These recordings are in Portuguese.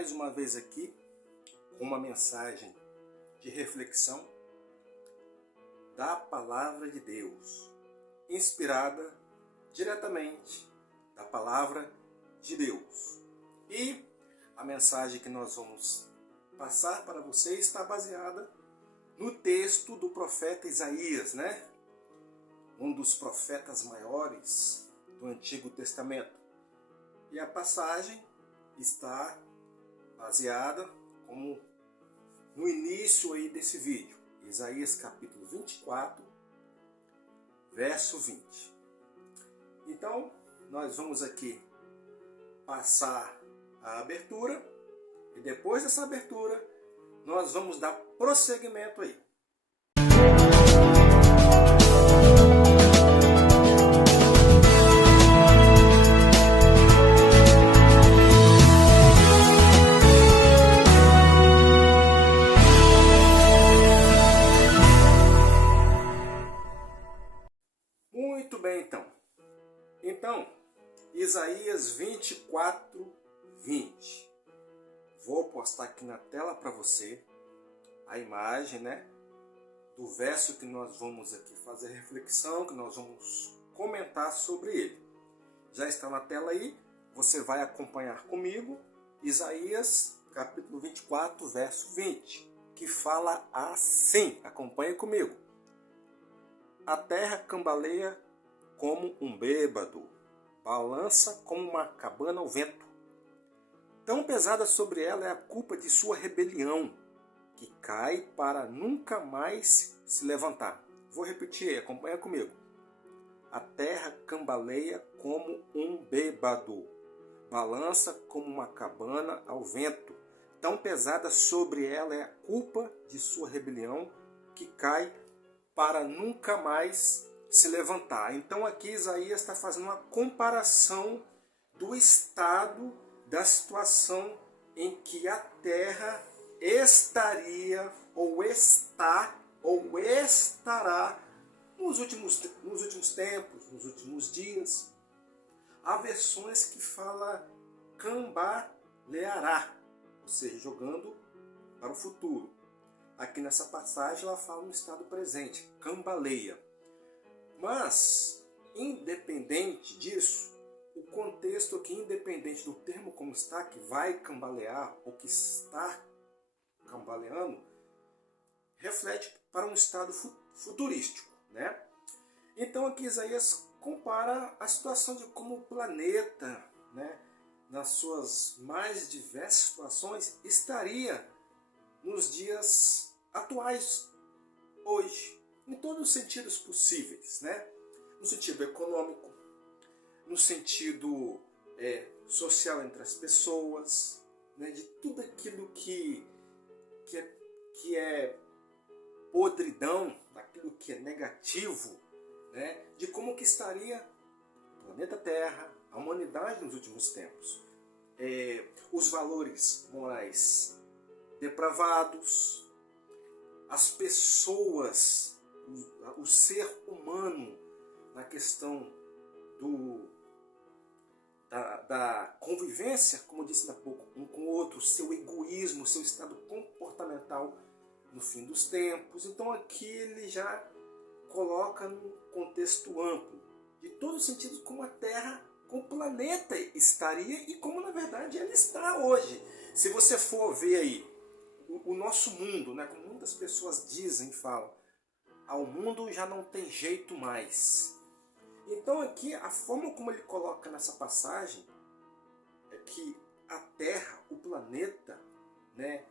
mais uma vez aqui com uma mensagem de reflexão da Palavra de Deus, inspirada diretamente da Palavra de Deus. E a mensagem que nós vamos passar para você está baseada no texto do profeta Isaías, né? Um dos profetas maiores do Antigo Testamento. E a passagem está baseada como no início aí desse vídeo, Isaías capítulo 24, verso 20. Então, nós vamos aqui passar a abertura e depois dessa abertura nós vamos dar prosseguimento aí. Muito bem, então, Isaías 24, 20. Vou postar aqui na tela para você a imagem, né, do verso que nós vamos aqui fazer reflexão, que nós vamos comentar sobre ele. Já está na tela aí, você vai acompanhar comigo, Isaías capítulo 24, verso 20, que fala assim, acompanhe comigo. A terra cambaleia como um bêbado, balança como uma cabana ao vento. Tão pesada sobre ela é a culpa de sua rebelião, que cai para nunca mais se levantar. Vou repetir, acompanha comigo. A terra cambaleia como um bêbado, balança como uma cabana ao vento. Tão pesada sobre ela é a culpa de sua rebelião, que cai para nunca mais se levantar. Então aqui Isaías está fazendo uma comparação do estado, da situação em que a terra estaria, ou está, ou estará nos últimos tempos, nos últimos dias. Há versões que falam cambaleará, ou seja, jogando para o futuro. Aqui nessa passagem ela fala no estado presente, cambaleia. Mas, independente disso, o contexto aqui, independente do termo como está, que vai cambalear ou que está cambaleando, reflete para um estado futurístico, né? Então aqui Isaías compara a situação de como o planeta, né, nas suas mais diversas situações, estaria nos dias atuais, hoje, em todos os sentidos possíveis, né? No sentido econômico, no sentido social entre as pessoas, né? De tudo aquilo que é podridão, daquilo que é negativo, né? De como que estaria o planeta Terra, a humanidade nos últimos tempos. Os valores morais depravados, as pessoas, o ser humano na questão da convivência, como eu disse há pouco, um com o outro, seu egoísmo, seu estado comportamental no fim dos tempos. Então aqui ele já coloca num contexto amplo, de todos os sentidos, como a Terra, como o planeta estaria e como na verdade ele está hoje. Se você for ver aí o nosso mundo, né, como muitas pessoas dizem e falam, ao mundo já não tem jeito mais. Então aqui a forma como ele coloca nessa passagem é que a Terra, o planeta, né,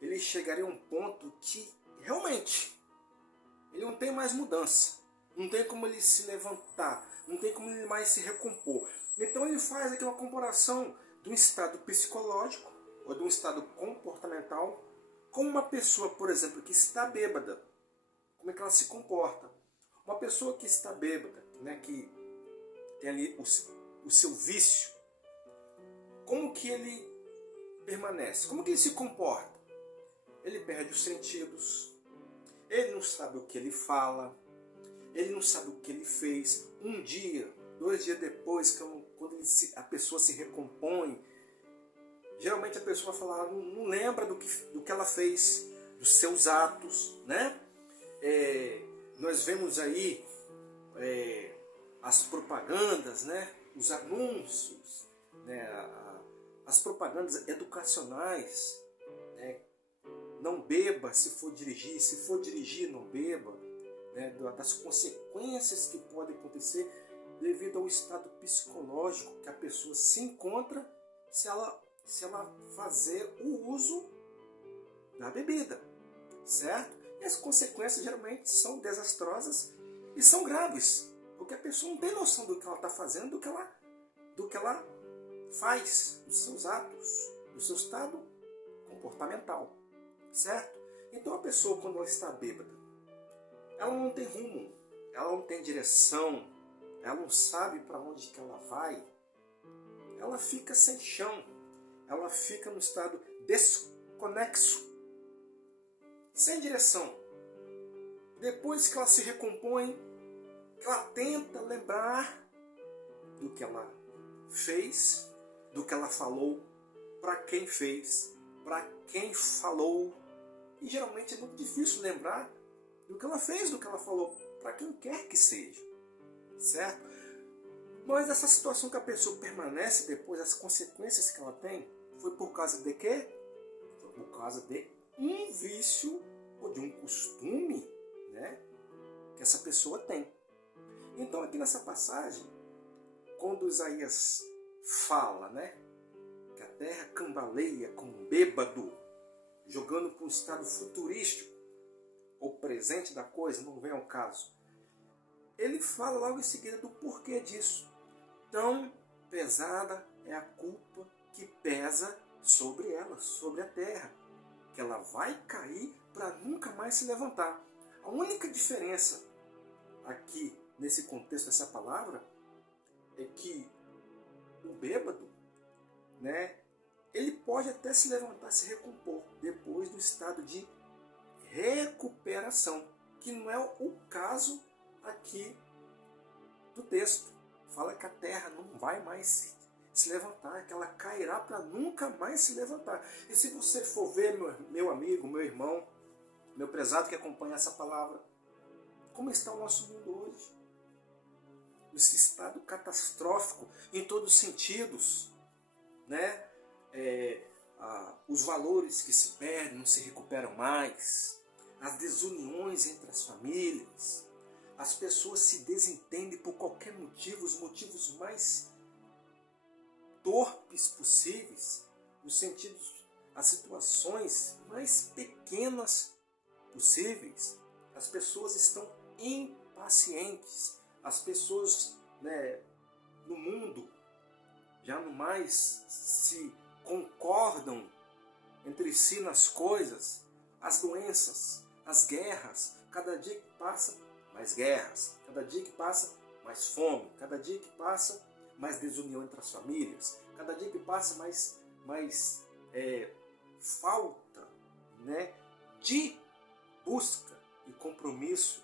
ele chegaria a um ponto que realmente ele não tem mais mudança, não tem como ele se levantar, não tem como ele mais se recompor. Então ele faz aqui uma comparação de um estado psicológico ou de um estado comportamental com uma pessoa, por exemplo, que está bêbada. Como é que ela se comporta? Uma pessoa que está bêbada, né, que tem ali o seu vício, como que ele permanece? Como que ele se comporta? Ele perde os sentidos, ele não sabe o que ele fala, ele não sabe o que ele fez. Um dia, 2 dias depois, quando a pessoa se recompõe, Geralmente a pessoa vai falar, não lembra do que ela fez, dos seus atos, né? Nós vemos aí as propagandas, né? Os anúncios, né? As propagandas educacionais, né? Não beba se for dirigir não beba, né? Das consequências que podem acontecer devido ao estado psicológico que a pessoa se encontra se ela fazer o uso da bebida, certo? E as consequências geralmente são desastrosas e são graves, porque a pessoa não tem noção do que ela está fazendo, do que ela faz, dos seus atos, do seu estado comportamental, certo? Então a pessoa, quando ela está bêbada, ela não tem rumo, ela não tem direção, ela não sabe para onde que ela vai, ela fica sem chão, ela fica no estado desconexo, sem direção. Depois que ela se recompõe, que ela tenta lembrar do que ela fez, do que ela falou, para quem fez, para quem falou. E geralmente é muito difícil lembrar do que ela fez, do que ela falou, para quem quer que seja, certo? Mas essa situação que a pessoa permanece depois, as consequências que ela tem, foi por causa de quê? Foi por causa de um vício ou de um costume, né, que essa pessoa tem. Então aqui nessa passagem, quando Isaías fala, né, que a terra cambaleia como um bêbado, jogando para um estado futurístico, ou presente da coisa, não vem ao caso, ele fala logo em seguida do porquê disso. Tão pesada é a culpa que pesa sobre ela, sobre a terra, que ela vai cair para nunca mais se levantar. A única diferença aqui, nesse contexto dessa palavra, é que o bêbado, né, ele pode até se levantar, se recompor, depois do estado de recuperação, que não é o caso aqui do texto. Fala que a terra não vai mais se levantar, que ela cairá para nunca mais se levantar. E se você for ver, meu amigo, meu irmão, meu prezado que acompanha essa palavra, como está o nosso mundo hoje? Esse estado catastrófico em todos os sentidos, né? Os valores que se perdem não se recuperam mais, as desuniões entre as famílias, as pessoas se desentendem por qualquer motivo, os motivos mais torpes possíveis, os sentidos, as situações mais pequenas possíveis. As pessoas estão impacientes, as pessoas, né, no mundo já não mais se concordam entre si nas coisas, as doenças, as guerras, cada dia que passa mais guerras, cada dia que passa mais fome, cada dia que passa mais desunião entre as famílias, cada dia que passa mais falta, né, de busca e compromisso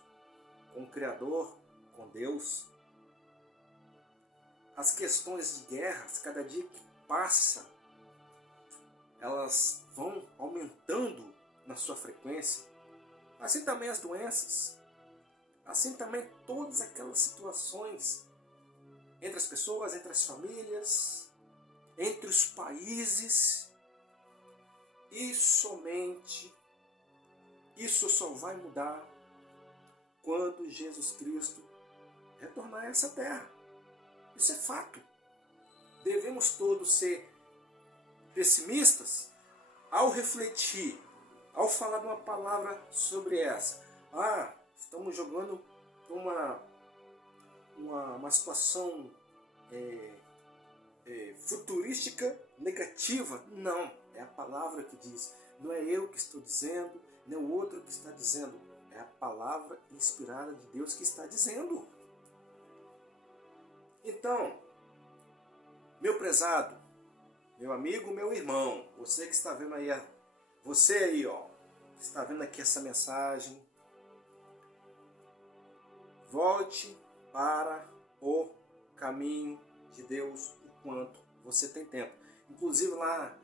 com o Criador, com Deus. As questões de guerras, cada dia que passa, elas vão aumentando na sua frequência. Assim também as doenças. Assim também todas aquelas situações entre as pessoas, entre as famílias, entre os países. E somente isso só vai mudar quando Jesus Cristo retornar a essa terra. Isso é fato. Devemos todos ser pessimistas ao refletir, ao falar de uma palavra sobre essa. Estamos jogando uma situação futurística negativa. Não, é a palavra que diz. Não é eu que estou dizendo, não é o outro que está dizendo. É a palavra inspirada de Deus que está dizendo. Então, meu prezado, meu amigo, meu irmão, você que está vendo aí, que está vendo aqui essa mensagem, volte para o caminho de Deus enquanto você tem tempo. Inclusive lá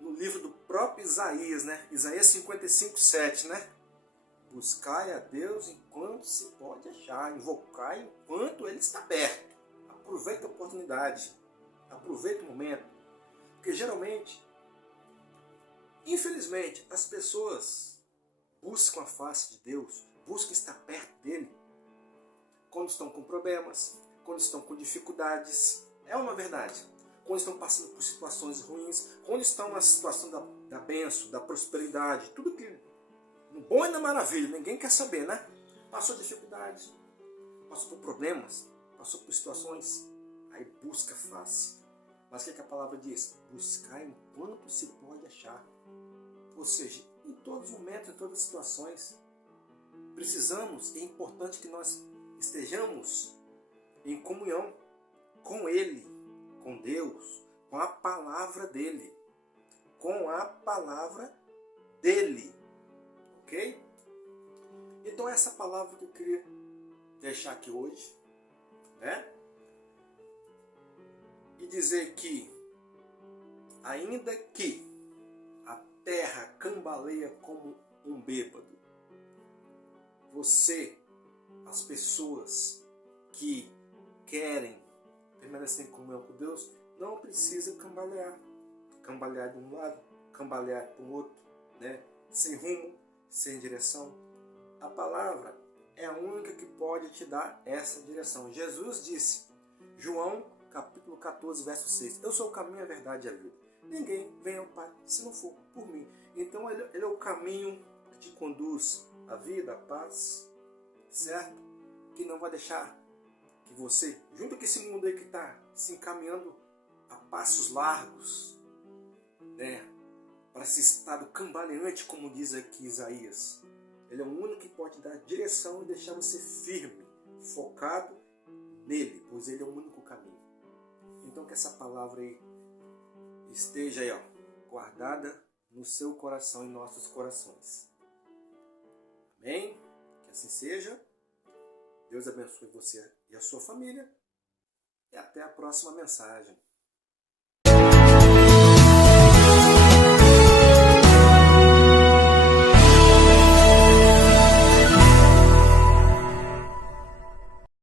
no livro do próprio Isaías, né? Isaías 55:7, né? Buscai a Deus enquanto se pode achar, invocai enquanto Ele está perto. Aproveita a oportunidade, aproveita o momento. Porque geralmente, infelizmente, as pessoas buscam a face de Deus, buscam estar perto dEle, quando estão com problemas, quando estão com dificuldades. É uma verdade. Quando estão passando por situações ruins, quando estão na situação da bênção, da prosperidade, tudo que no bom e na maravilha, ninguém quer saber, né? Passou dificuldade, passou por problemas, passou por situações, aí busca a face. Mas o que a palavra diz? Buscar enquanto se pode achar. Ou seja, em todos os momentos, em todas as situações, precisamos, é importante que nós estejamos em comunhão com Ele, com Deus, com a palavra dEle. Com a palavra dEle. Ok? Então essa palavra que eu queria deixar aqui hoje, né? E dizer que, ainda que a terra cambaleia como um bêbado, você, as pessoas que querem permanecer em comunhão com Deus, não precisa cambalear. Cambalear de um lado, cambalear para o outro, né? Sem rumo, sem direção. A palavra é a única que pode te dar essa direção. Jesus disse, João capítulo 14, verso 6, eu sou o caminho, a verdade e a vida. Ninguém vem ao Pai se não for por mim. Então ele é o caminho que te conduz à vida, à paz, certo? Que não vai deixar que você, junto com esse mundo aí que está se encaminhando a passos largos, né, para esse estado cambaleante, como diz aqui Isaías. Ele é o único que pode dar direção e deixar você firme, focado nele, pois ele é o único caminho. Então que essa palavra aí esteja aí, ó, guardada no seu coração e em nossos corações. Amém? Que assim seja. Deus abençoe você e a sua família. E até a próxima mensagem.